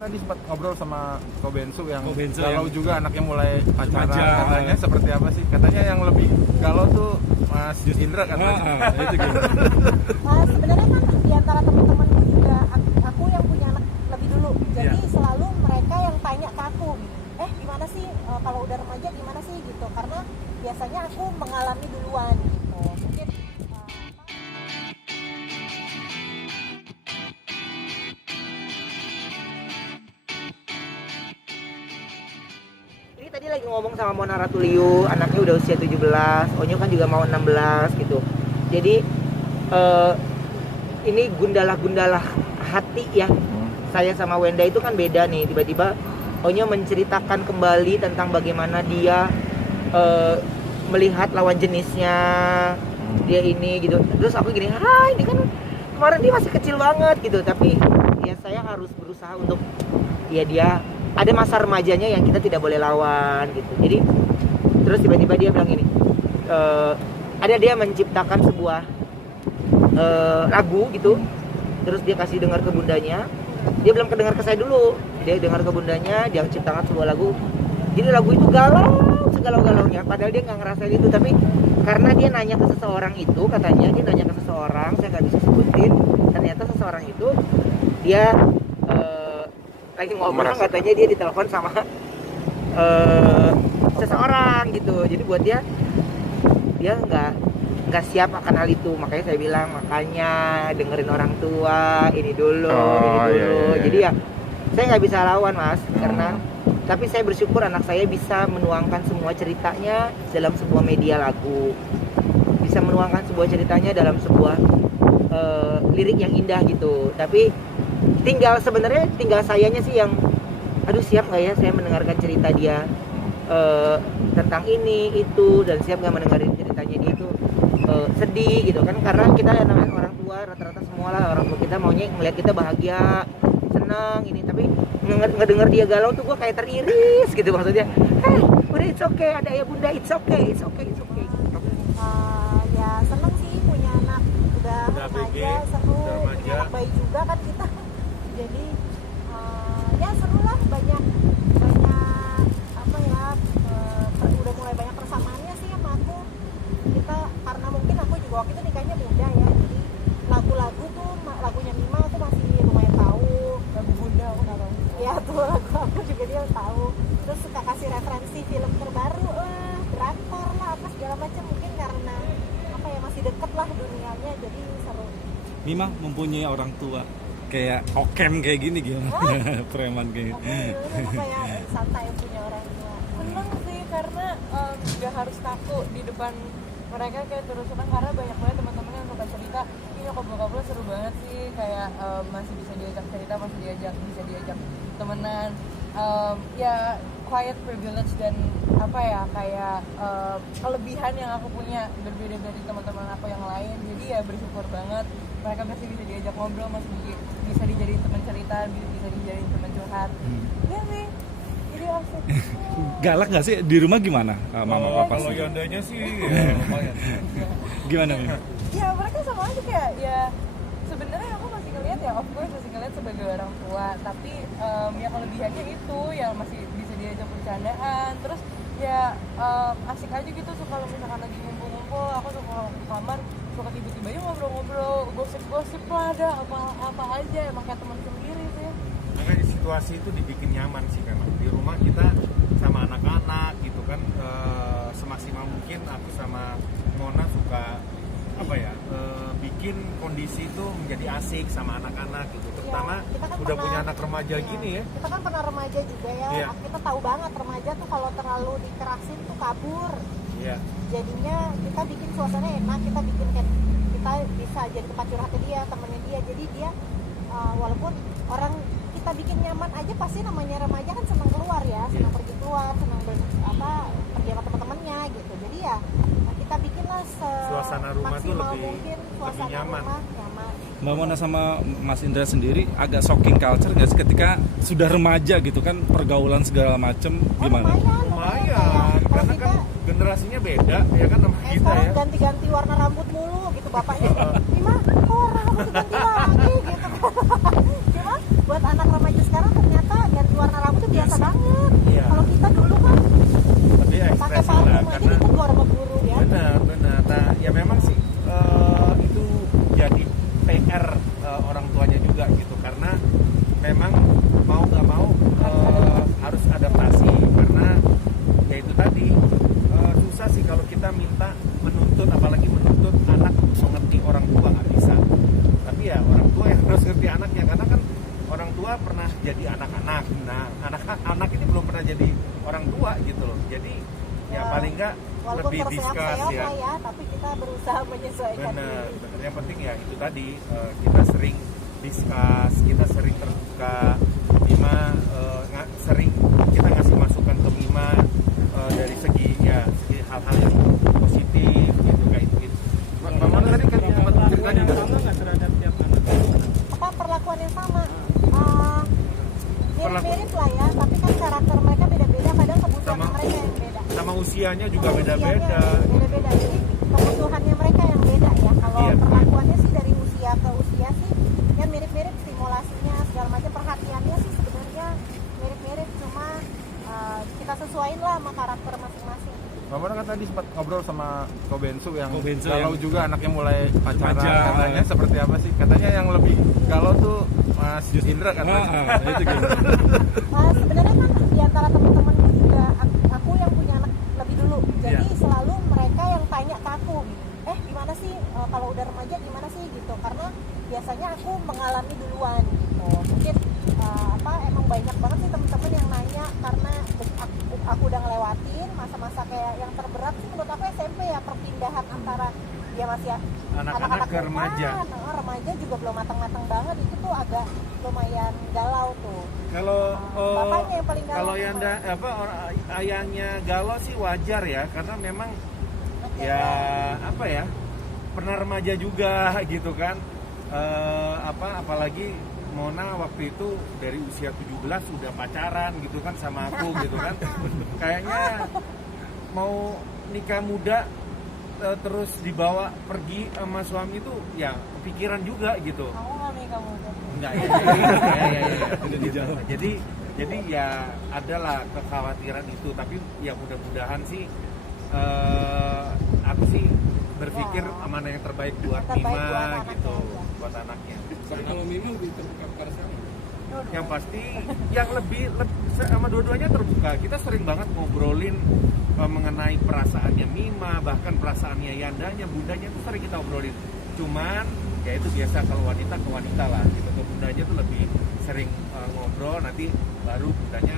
Tadi sempat ngobrol sama Kobensu yang Kobensu galau yang juga anaknya mulai pacaran. remaja. Katanya seperti apa sih? Katanya yang lebih galau tuh Mas Indra kan? Itu gimana? Sebenarnya kan di antara teman-temanku juga aku yang punya anak lebih dulu. Jadi selalu mereka yang tanya ke aku, gimana sih kalau udah remaja gimana sih gitu. Karena biasanya aku mengalami duluan gitu. Mungkin Ini tadi lagi ngomong sama Mona Ratuliu, anaknya udah usia 17, Onyo kan juga mau 16 gitu. Jadi ini gundalah-gundalah hati ya. Saya sama Wenda itu kan beda nih, tiba-tiba Onyo menceritakan kembali tentang bagaimana dia melihat lawan jenisnya, dia ini gitu. Terus aku gini, ini kan kemarin dia masih kecil banget gitu, tapi ya saya harus berusaha untuk ya dia ada masa remajanya yang kita tidak boleh lawan gitu. Jadi terus tiba-tiba dia bilang gini, ada dia menciptakan sebuah lagu gitu, terus dia kasih dengar ke bundanya. Dia belum kedengar ke saya dulu, dia dengar ke bundanya, dia ciptakan sebuah lagu. Jadi lagu itu galau segalau-galaunya, padahal dia nggak ngerasain itu, tapi karena dia nanya ke seseorang itu, katanya dia nanya ke seseorang, saya nggak bisa sebutin, ternyata seseorang itu dia lagi ngobrol, katanya dia ditelepon sama seseorang gitu. Jadi buat dia nggak siap akan hal itu. Makanya saya bilang, makanya dengerin orang tua ini dulu. Iya. Jadi ya saya nggak bisa lawan Mas, karena tapi saya bersyukur anak saya bisa menuangkan semua ceritanya dalam sebuah media lagu, bisa menuangkan sebuah ceritanya dalam sebuah lirik yang indah gitu. Tapi sebenarnya tinggal sayanya sih yang aduh, siap nggak ya saya mendengarkan cerita dia tentang ini itu, dan siap nggak mendengarin ceritanya dia itu sedih gitu kan. Karena kita namanya orang tua, rata-rata semua lah orang tua kita maunya melihat kita bahagia, senang ini, tapi ngedenger dia galau tuh gue kayak teriris gitu. Maksudnya udah it's okay, ada ya bunda, it's okay gitu. ya seneng sih punya anak udah remaja, seru, punya anak bayi juga kan kita. Jadi ya seru lah, banyak apa ya, udah mulai banyak persamaannya sih sama aku. Kita karena mungkin aku juga waktu itu nikahnya muda ya, jadi lagu-lagu tuh lagunya Mima aku masih lumayan tahu, lagu Bunda aku nggak tahu. Ya tuh lagu aku juga dia tahu. Terus suka kasih referensi film terbaru, drakor lah apa segala macam, mungkin karena apa ya masih deket lah dunianya, jadi seru. Mima mempunyai orang tua kayak Okem kayak gini gimana? Preman kayak Apa ya, santai punya orang tua. Seneng sih karena gak harus kaku di depan mereka, kayak terus seneng karena banyak banget teman-teman yang suka cerita, ini nyokap bokap lo seru banget sih, kayak masih bisa diajak cerita, masih bisa diajak temenan. Ya quiet privilege dan apa ya, kayak kelebihan yang aku punya berbeda dari teman-teman aku yang lain. Jadi ya bersyukur banget, mereka masih bisa diajak ngobrol, masih bisa dijadiin teman cerita, bisa dijadiin teman curhat. Ya sih, jadi asik. galak nggak sih di rumah gimana mama papa Kalau sih? Yondanya sih ya, lumayan. Gimana nih? Ya mereka sama aja kayak ya sebenarnya aku masih ngeliat ya, of course masih ngeliat sebagai orang tua, tapi ya kelebihannya itu ya masih bisa diajak bercandaan, terus ya asik aja gitu. So kalau misalkan lagi ngumpul-ngumpul, aku suka ke kamar, suka tiba-tiba aja ngobrol-ngobrol, gosip-gosip lah, ada apa aja, emang kayak teman sendiri sih. Makanya situasi itu dibikin nyaman sih, memang di rumah kita sama anak-anak gitu kan, semaksimal mungkin aku sama Mona suka apa ya, bikin kondisi itu menjadi asik sama anak-anak gitu, terutama kita kan udah pernah, punya anak remaja gini ya. Kita kan pernah remaja juga ya. Iya. Kita tahu banget remaja tuh kalau terlalu dikerasin tuh kabur. Iya. Jadinya kita bikin suasana enak, kita bikin kayak kita bisa jadi tempat curhatnya dia, temennya dia. Jadi dia walaupun orang kita bikin nyaman aja, pasti namanya remaja kan senang keluar ya, senang pergi keluar, senang pergi sama teman-temannya gitu. Jadi ya kita bikinlah Suasana rumah tuh maksimal lebih mungkin, suasana nyaman. rumah nyaman. Mbak Mona sama Mas Indra sendiri agak shocking culture nggak sih ketika sudah remaja gitu kan, pergaulan segala macem gimana? Lumayan, karena kan generasinya beda ya kan sama kita sekarang ya. ganti-ganti warna rambut mulu gitu bapaknya. Gimana? Kok rambut ganti lagi gitu. Cuma buat anak remaja sekarang ternyata jadi anak-anak. Nah, anak-anak ini belum pernah jadi orang tua gitu loh. Jadi ya paling nggak walaupun lebih discuss terseok-seok ya. lah ya, tapi kita berusaha menyesuaikan Bener, diri. bener. Yang penting ya itu tadi, kita sering discuss, kita sering terbuka. Bima sering kita ngasih masukan ke Bima dari segi hal-hal yang positif gitu kayak gitu. Mbak Mona tadi kan sempat cerita juga terhadap tiap anak. Apa perlakuan yang sama? Mirip-mirip lah ya, tapi kan karakter mereka beda-beda, kadang kebutuhan Sama- mereka yang beda. Sama usianya juga Sama beda-beda. usianya beda-beda, jadi kebutuhannya mereka yang beda ya. Kalau Iya. perlakuannya sih dari usia ke usia sih ya mirip-mirip, stimulasinya segala macam, perhatiannya sih sebenarnya mirip-mirip, cuma kita sesuaiin lah sama karakter masing-masing. Mbak Mona kan tadi sempat ngobrol sama Kobensu yang Kobensu galau yang- juga, anaknya mulai pacaran. Remaja. Katanya seperti apa sih? Katanya yang lebih galau tuh Mas Indra kan. Itu gimana? Sebenarnya kan di antara teman-temanku juga aku yang punya anak lebih dulu, jadi Iya. selalu mereka yang tanya ke aku, gimana sih kalau udah remaja gimana sih gitu, karena biasanya aku mengalami duluan gitu. Mungkin emang banyak banget sih teman-teman yang nanya, karena aku udah ngelewatin masa-masa kayak yang terberat sih menurut aku SMP ya, perpindahan antara dia masih Anak-anak ke remaja. Remaja juga belum matang-matang banget, itu tuh agak lumayan galau tuh. Kalau Bapaknya yang paling galau. kalau yang ayahnya galau sih wajar ya, karena memang ya apa ya, pernah remaja juga gitu kan. Apalagi Mona waktu itu dari usia 17 sudah pacaran gitu kan sama aku gitu kan. Kayaknya mau nikah muda terus dibawa pergi sama suami itu ya kepikiran juga gitu. Kamu nggak nih kamu tuh? Enggak ya. Jadi ya adalah kekhawatiran itu, tapi ya mudah-mudahan sih aku sih berpikir mana yang terbaik buat Terbaik buat Mima anaknya gitu, aja. buat anaknya. Kalau Mima lebih terbuka kepada siapa? Yang pasti yang lebih sama dua-duanya terbuka. Kita sering banget ngobrolin mengenai perasaannya Mima, bahkan perasaannya Yandanya, bundanya itu sering kita obrolin. Cuman ya itu biasa kalau wanita ke wanita lah gitu. Ke bundanya tuh lebih sering ngobrol, nanti baru bundanya